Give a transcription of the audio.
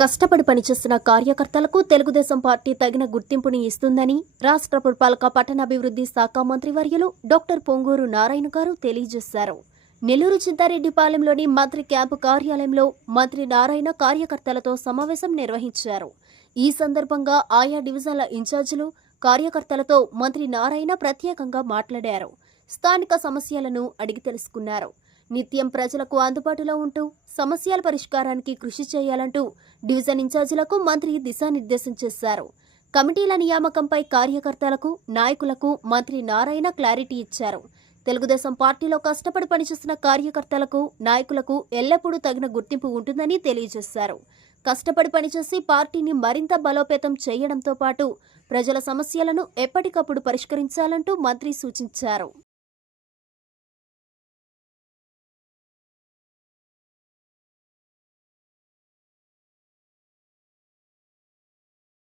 కష్టపడి పనిచేస్తున్న కార్యకర్తలకు తెలుగుదేశం పార్టీ తగిన గుర్తింపుని ఇస్తుందని రాష్ట్ర పురపాలక పట్టణాభివృద్ధి శాఖ మంత్రివర్యులు డాక్టర్ పొంగూరు నారాయణ గారు తెలియజేశారు. నెల్లూరు చింతారెడ్డిపాలెంలోని మంత్రి క్యాంపు కార్యాలయంలో మంత్రి నారాయణ కార్యకర్తలతో సమావేశం నిర్వహించారు. ఈ సందర్భంగా ఆయా డివిజన్ల ఇన్ఛార్జీలు కార్యకర్తలతో మంత్రి నారాయణ ప్రత్యేకంగా మాట్లాడారు. స్థానిక సమస్యలను అడిగి తెలుసుకున్నారు. నిత్యం ప్రజలకు అందుబాటులో ఉంటూ సమస్యల పరిష్కారానికి కృషి చేయాలంటూ డివిజన్ ఇన్ఛార్జీలకు మంత్రి దిశానిర్దేశం చేశారు. కమిటీల నియామకంపై కార్యకర్తలకు నాయకులకు మంత్రి నారాయణ క్లారిటీ ఇచ్చారు. తెలుగుదేశం పార్టీలో కష్టపడి పనిచేసిన కార్యకర్తలకు నాయకులకు ఎల్లప్పుడూ తగిన గుర్తింపు ఉంటుందని తెలియజేశారు. కష్టపడి పనిచేసి పార్టీని మరింత బలోపేతం చేయడంతో పాటు ప్రజల సమస్యలను ఎప్పటికప్పుడు పరిష్కరించాలంటూ మంత్రి సూచించారు.